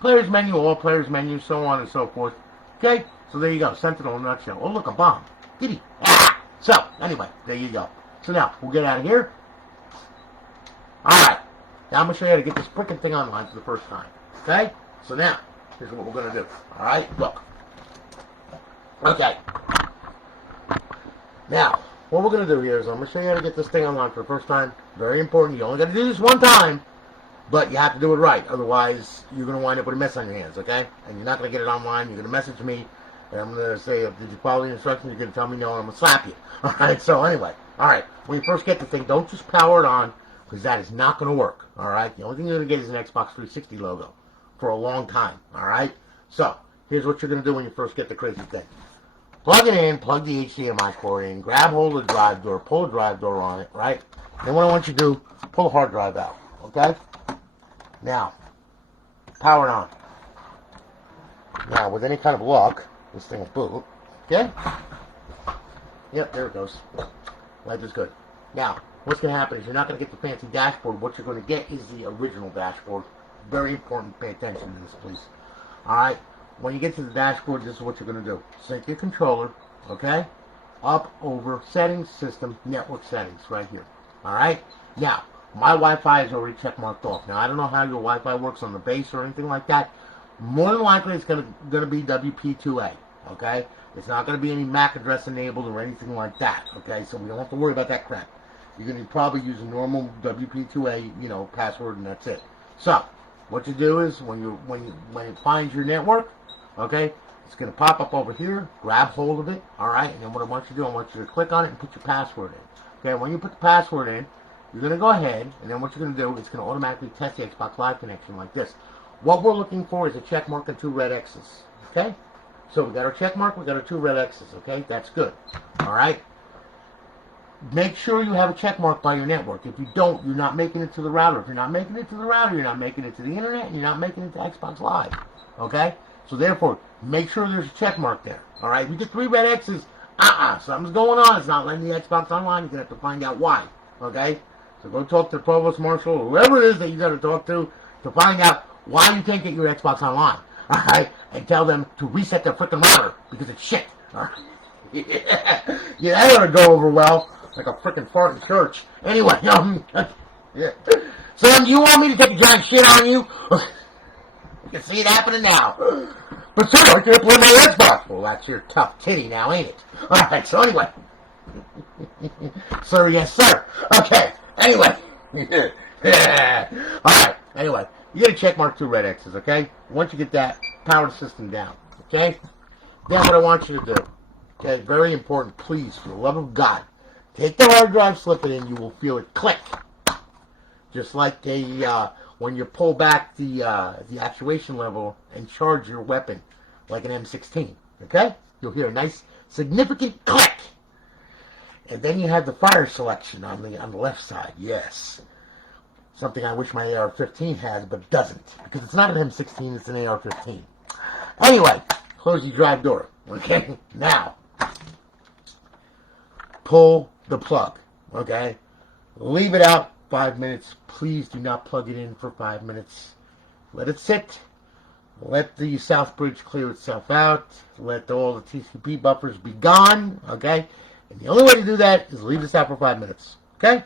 Players menu, all players menu, so on and so forth. Okay? So there you go. Sentinel in a nutshell. Oh, look, a bomb. Giddy. Ah! So, anyway, there you go. So now, we'll get out of here. Alright. Now I'm going to show you how to get this freaking thing online for the first time. Okay? So now, here's what we're going to do. Alright? Look. Okay. Now, what we're going to do here is I'm going to show you how to get this thing online for the first time. Very important. You only got to do this one time. But you have to do it right, otherwise you're going to wind up with a mess on your hands, okay? And you're not going to get it online. You're going to message me, and I'm going to say, did you follow the instructions? You're going to tell me no, and I'm going to slap you. Alright, so anyway, alright, when you first get the thing, don't just power it on, because that is not going to work, alright? The only thing you're going to get is an Xbox 360 logo for a long time, alright? So, here's what you're going to do when you first get the crazy thing. Plug it in, plug the HDMI cord in, grab hold of the drive door, pull the drive door on it, right? Then what I want you to do, pull the hard drive out, okay? Now, power it on. Now, with any kind of luck, this thing will boot. Okay? Yep, there it goes. Life is good. Now, what's going to happen is you're not going to get the fancy dashboard. What you're going to get is the original dashboard. Very important. Pay attention to this, please. Alright? When you get to the dashboard, this is what you're going to do. Sync your controller, okay? Up, over, settings, system, network settings, right here. Alright? Now, my Wi-Fi is already check marked off. Now, I don't know how your Wi-Fi works on the base or anything like that. More than likely, it's going to be WP2A, okay? It's not going to be any MAC address enabled or anything like that, okay? So we don't have to worry about that crap. You're going to probably use a normal WP2A, password, and that's it. So, what you do is, when it finds your network, okay, it's going to pop up over here, grab hold of it, all right? And then what I want you to do, I want you to click on it and put your password in. Okay, when you put the password in, you're going to go ahead, and then what you're going to do, it's going to automatically test the Xbox Live connection like this. What we're looking for is a check mark and 2 red X's, okay? So we got our check mark, we got our 2 red X's, okay? That's good, all right? Make sure you have a check mark by your network. If you don't, you're not making it to the router. If you're not making it to the router, you're not making it to the internet, and you're not making it to Xbox Live, okay? So therefore, make sure there's a check mark there, all right? If you get 3 red X's, something's going on. It's not letting the Xbox online. You're going to have to find out why, okay? So go talk to the provost marshal or whoever it is that you got to talk to find out why you can't get your Xbox online. All right, and tell them to reset their freaking router because it's shit. All right? Yeah, that ought to go over well, like a freaking fart in church. Anyway, yeah. Son, you want me to take a giant shit on you? You can see it happening now. But sir, I can't play my Xbox. Well, that's your tough titty now, ain't it? All right. So anyway, sir, yes, sir. Okay. Anyway. Alright, anyway. You get a check mark 2 red X's, okay? Once you get that, power the system down, okay? Then what I want you to do, okay, very important, please, for the love of God, take the hard drive, slip it in, you will feel it click. Just like when you pull back the actuation level and charge your weapon, like an M16, okay? You'll hear a nice, significant click. And then you have the fire selection on the left side. Yes. Something I wish my AR-15 has, but doesn't. Because it's not an M16, it's an AR-15. Anyway, close your drive door. Okay? Now, pull the plug. Okay? Leave it out 5 minutes. Please do not plug it in for 5 minutes. Let it sit. Let the south bridge clear itself out. Let all the TCP buffers be gone. Okay? And the only way to do that is leave this out for 5 minutes. Okay?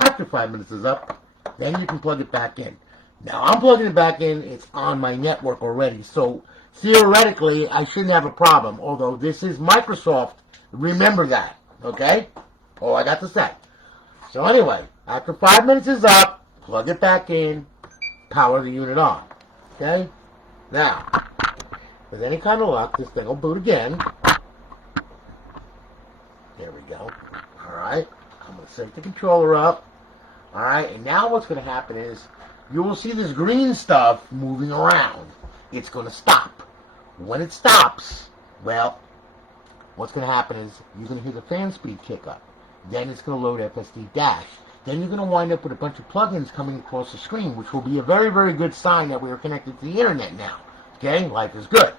After 5 minutes is up, then you can plug it back in. Now, I'm plugging it back in. It's on my network already. So, theoretically, I shouldn't have a problem. Although, this is Microsoft. Remember that. Okay? All I got to say. So, anyway, after 5 minutes is up, plug it back in, power the unit on. Okay? Now, with any kind of luck, this thing will boot again. There we go. Alright. I'm going to sync the controller up. Alright. And now what's going to happen is you will see this green stuff moving around. It's going to stop. When it stops, well, what's going to happen is you're going to hear the fan speed kick up. Then it's going to load FSD dash. Then you're going to wind up with a bunch of plugins coming across the screen, which will be a very, very good sign that we are connected to the internet now. Okay? Life is good.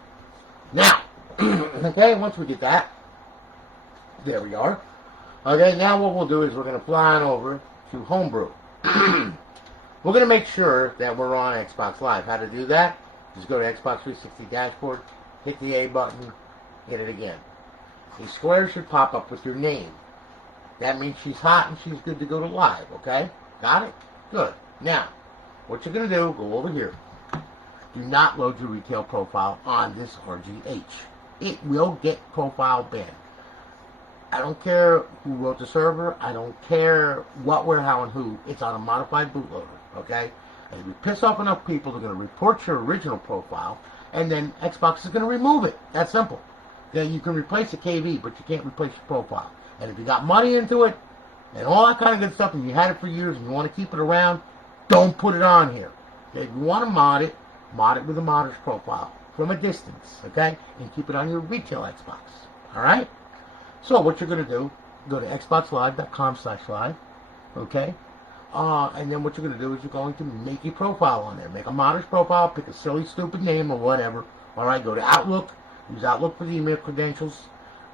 Now, okay, once we get that, there we are. Okay, now what we'll do is we're going to fly on over to Homebrew. we're going to make sure that we're on Xbox Live. How to do that? Just go to Xbox 360 dashboard, hit the A button, hit it again. A square should pop up with your name. That means she's hot and she's good to go to live, okay? Got it? Good. Now, what you're going to do, go over here. Do not load your retail profile on this RGH. It will get profile banned. I don't care who wrote the server. I don't care what, where, how, and who. It's on a modified bootloader, okay? And if you piss off enough people, they're going to report your original profile, and then Xbox is going to remove it. That's simple. Okay? You can replace the KV, but you can't replace your profile. And if you got money into it, and all that kind of good stuff, and you had it for years, and you want to keep it around, don't put it on here. Okay? If you want to mod it with a modder's profile from a distance, okay? And keep it on your retail Xbox, all right? So what you're going to do, go to xboxlive.com/live, okay? And then what you're going to do is you're going to make a profile on there. Make a modder's profile, pick a silly, stupid name or whatever, all right? Go to Outlook, use Outlook for the email credentials,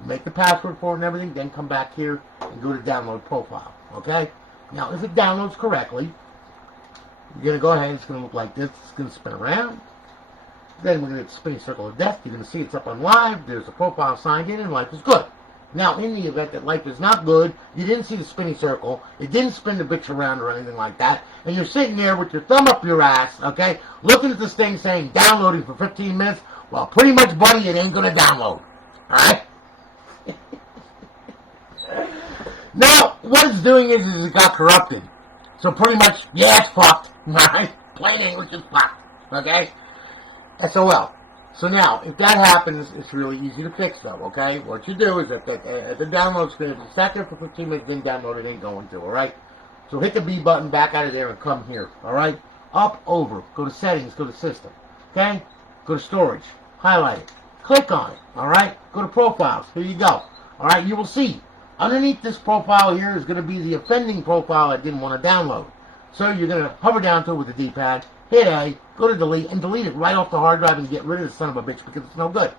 make the password for it and everything, then come back here and go to download profile, okay? Now, if it downloads correctly, you're going to go ahead, it's going to look like this, it's going to spin around. Then we're going to hit the spinning circle of death. You're going to see it's up on live, there's a profile signed in, and life is good. Now, in the event that life is not good, you didn't see the spinning circle, it didn't spin the bitch around or anything like that, and you're sitting there with your thumb up your ass, okay, looking at this thing saying downloading for 15 minutes, well, pretty much, buddy, it ain't going to download, alright? Now, what it's doing is it got corrupted. So pretty much, yeah, it's fucked, alright? Plain English is fucked, okay? SOL. So now, if that happens, it's really easy to fix, though, okay? What you do is at the download screen, if it's sat there for 15 minutes, then download it, ain't going to, alright? So hit the B button, back out of there, and come here, alright? Up, over, go to settings, go to system, okay? Go to storage, highlight it, click on it, alright? Go to profiles, here you go, alright? You will see, underneath this profile here is going to be the offending profile I didn't want to download. So you're going to hover down to it with the D-pad, hit A, go to delete, and delete it right off the hard drive and get rid of the son of a bitch because it's no good.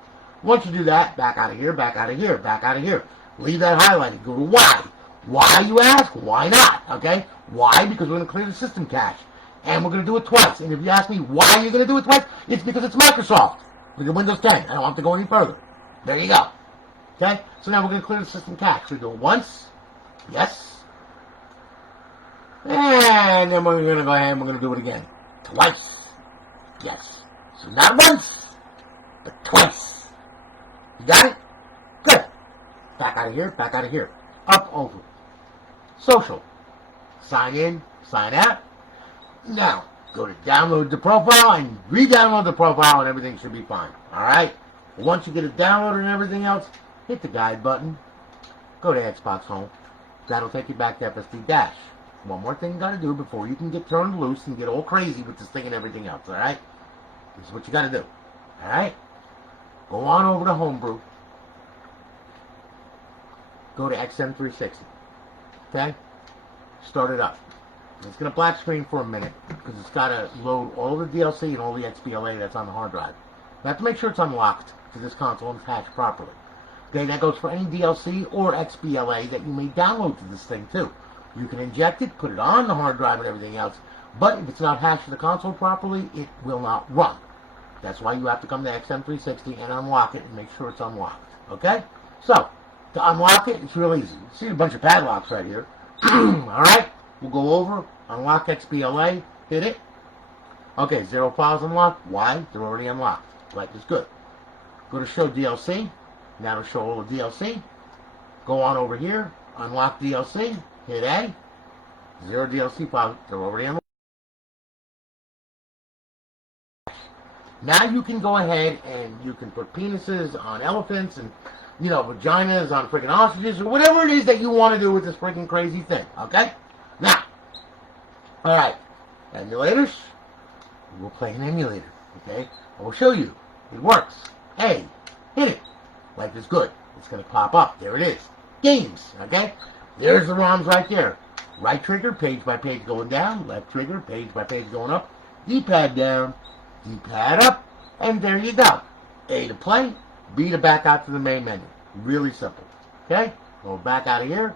Once you do that, back out of here, back out of here, back out of here. Leave that highlighted. Go to Y. Why, you ask? Why not? Okay? Why? Because we're going to clear the system cache. And we're going to do it twice. And if you ask me why you're going to do it twice, it's because it's Microsoft. Look at Windows 10. I don't have to go any further. There you go. Okay? So now we're going to clear the system cache. So we do it once. Yes. And then we're going to go ahead and we're going to do it again. Twice. Yes. So not once, but twice. You got it? Good. Back out of here, back out of here. Up, over. Social. Sign in, sign out. Now, go to download the profile and re-download the profile and everything should be fine. Alright? Once you get it downloaded and everything else, hit the guide button. Go to Xbox Home. That'll take you back to FSD Dash. One more thing you gotta do before you can get turned loose and get all crazy with this thing and everything else, alright? This is what you gotta do. Alright? Go on over to Homebrew. Go to XM360. Okay? Start it up. It's gonna black screen for a minute because it's gotta load all the DLC and all the XBLA that's on the hard drive. You have to make sure it's unlocked to this console and patched properly. Okay, that goes for any DLC or XBLA that you may download to this thing too. You can inject it, put it on the hard drive and everything else, but if it's not hashed to the console properly, it will not run. That's why you have to come to XM360 and unlock it and make sure it's unlocked. Okay? So, to unlock it, it's real easy. You see a bunch of padlocks right here. Alright? We'll go over, unlock XBLA, hit it. Okay, 0 files unlocked. Why? They're already unlocked. Life is good. Go to show DLC. Now to show all the DLC. Go on over here, unlock DLC. Hit A. 0 DLC files. They're already unlocked. Now you can go ahead and you can put penises on elephants and, you know, vaginas on freaking ostriches or whatever it is that you want to do with this freaking crazy thing. Okay? Now. Alright. Emulators. We'll play an emulator. Okay? I will show you. It works. A. Hit it. Life is good. It's going to pop up. There it is. Games. Okay? There's the ROMs right there. Right trigger, page by page going down. Left trigger, page by page going up. D-pad down. D-pad up. And there you go. A to play. B to back out to the main menu. Really simple. Okay? Go back out of here.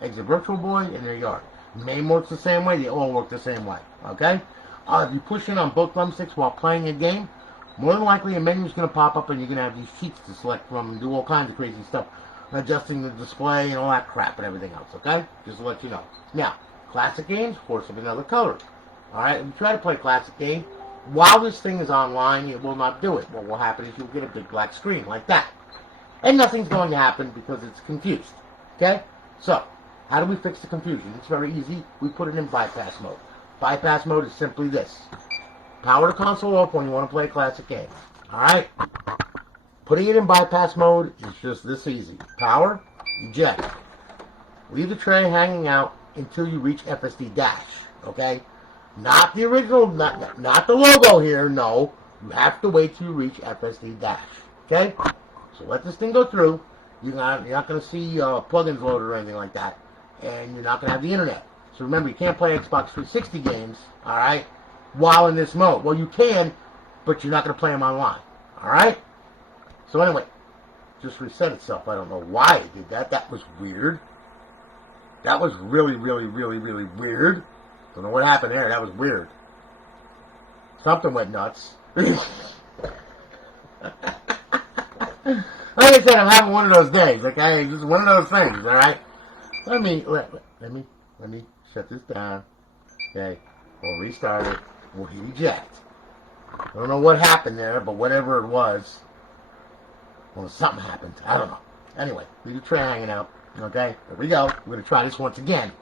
Exit Virtual Boy. And there you are. Main works the same way. They all work the same way. Okay? If you push in on both thumbsticks while playing a game, more than likely a menu is going to pop up and you're going to have these sheets to select from and do all kinds of crazy stuff. Adjusting the display and all that crap and everything else. Okay? Just to let you know. Now, classic games, of course, of another color. Alright? If you try to play a classic game, while this thing is online, it will not do it. What will happen is you'll get a big black screen like that. And nothing's going to happen because it's confused. Okay? So, how do we fix the confusion? It's very easy. We put it in bypass mode. Bypass mode is simply this. Power the console off when you want to play a classic game. Alright? Putting it in bypass mode is just this easy. Power, eject. Leave the tray hanging out until you reach FSD dash. Okay? Not the original, not the logo here, no. You have to wait till you reach FSD dash. Okay? So let this thing go through. You're not going to see plugins loaded or anything like that. And you're not going to have the internet. So remember, you can't play Xbox 360 games, alright, while in this mode. Well, you can, but you're not going to play them online. Alright? So anyway, just reset itself. I don't know why it did that. That was weird. That was really, really, really, really weird. Don't know what happened there. That was weird. Something went nuts. Like I said, I'm having one of those days. Okay, just one of those things. All right. Let me shut this down. Okay, we'll restart it. We'll hit eject. I don't know what happened there, but whatever it was, well, something happened. I don't know. Anyway, leave the tray hanging out. Okay, there we go. We're gonna try this once again.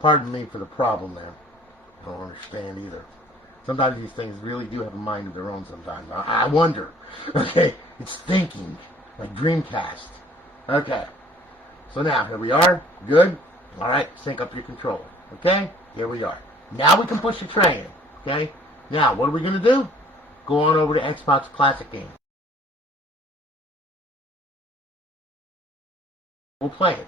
Pardon me for the problem there. I don't understand either. Sometimes these things really do have a mind of their own sometimes. I wonder. Okay, it's thinking. Like Dreamcast. Okay. So now, here we are. Good. Alright, sync up your controller. Okay? Here we are. Now we can push the tray in. Okay? Now, what are we going to do? Go on over to Xbox Classic Game. We'll play it.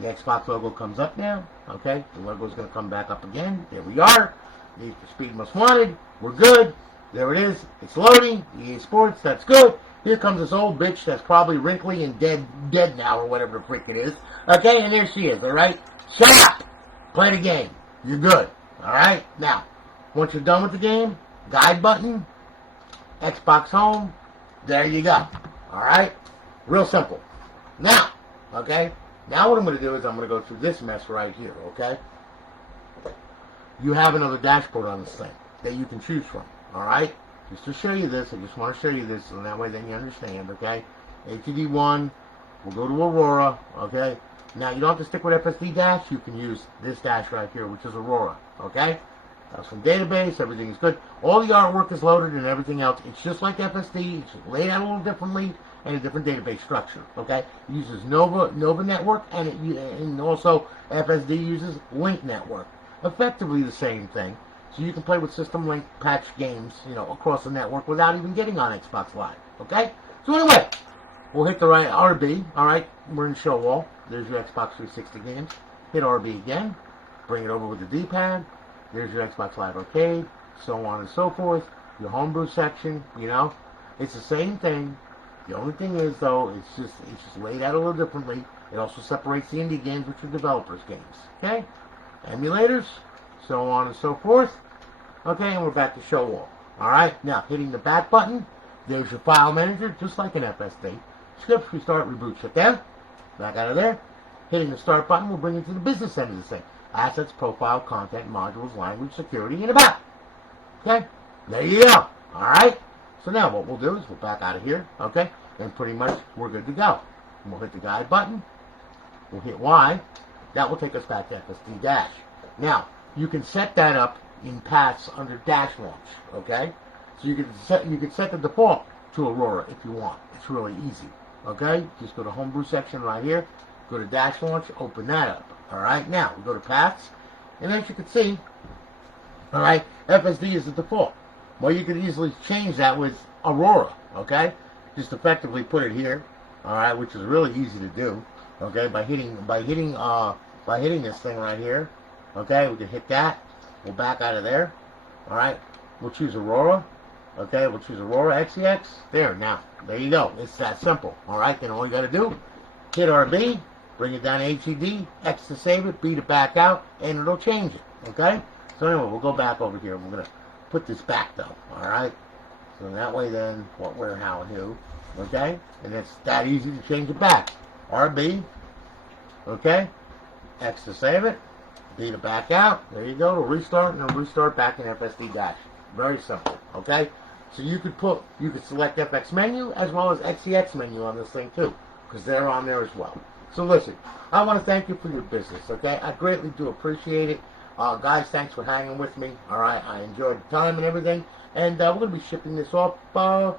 The Xbox logo comes up now. Okay? The logo is going to come back up again. There we are. Need for Speed Most Wanted. We're good. There it is. It's loading. EA Sports. That's good. Here comes this old bitch that's probably wrinkly and dead now or whatever the freak it is. Okay? And there she is. Alright? Shut up! Play the game. You're good. Alright? Now, once you're done with the game, guide button, Xbox Home, there you go. Alright? Real simple. Now, okay? Now what I'm going to do is I'm going to go through this mess right here, okay? You have another dashboard on this thing that you can choose from, alright? Just to show you this, I just want to show you this, so that way then you understand, okay? ATD1, we'll go to Aurora, okay? Now, you don't have to stick with FSD dash, you can use this dash right here, which is Aurora, okay? That's from database, everything is good. All the artwork is loaded and everything else. It's just like FSD, it's laid out a little differently and a different database structure, okay? It uses Nova Network, and also FSD uses Link Network. Effectively the same thing. So you can play with System Link patch games, across the network without even getting on Xbox Live, okay? So anyway, we'll hit the right RB, alright? We're in show wall. There's your Xbox 360 games. Hit RB again. Bring it over with the D-pad. There's your Xbox Live Arcade, so on and so forth. Your homebrew section, It's the same thing. The only thing is, though, it's just laid out a little differently. It also separates the indie games which are developers' games, okay? Emulators, so on and so forth. Okay, and we're back to show wall. Alright, now hitting the back button, there's your file manager, just like an FSD. Scripts, restart, reboot, shut down. Back out of there. Hitting the start button will bring you to the business end of this thing. Assets, profile, content, modules, language, security, and about. Okay? There you go. Alright? So now what we'll do is we'll back out of here. Okay? And pretty much we're good to go. And we'll hit the guide button. We'll hit Y. That will take us back to FSD dash. Now, you can set that up in paths under dash launch. Okay? So you can set the default to Aurora if you want. It's really easy. Okay? Just go to homebrew section right here. Go to dash launch. Open that up. Alright? Now, we go to paths. And as you can see, alright, FSD is the default. Well, you can easily change that with Aurora. Okay? Just effectively put it here. Alright? Which is really easy to do. Okay? By hitting this thing right here. Okay? We can hit that. We'll back out of there. Alright? We'll choose Aurora. Okay, we'll choose Aurora XEX. There, now. There you go. It's that simple. Alright, then all you gotta do, hit RB, Bring it down to HED, X to save it, B to back out, and it'll change it. Okay? So anyway, we'll go back over here. We're going to put this back though. Alright? So that way then, what we're how do. Okay? And it's that easy to change it back. RB. Okay? X to save it. B to back out. There you go. To restart, and then restart back in FSD dash. Very simple. Okay? So you could select FX menu as well as XEX menu on this thing too, because they're on there as well. So listen, I want to thank you for your business. Okay? I greatly do appreciate it. Guys, thanks for hanging with me. All right? I enjoyed the time and everything. And we're going to be shipping this off, well,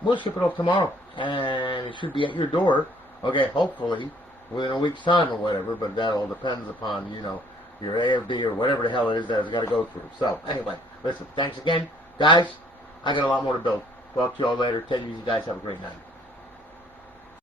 we'll ship it off tomorrow. And it should be at your door, okay, hopefully, within a week's time or whatever. But that all depends upon, you know, your AFB or whatever the hell it is that it's got to go through. So, anyway, listen, thanks again. Guys, I got a lot more to build. Talk to you all later. Take it easy, guys. Have a great night.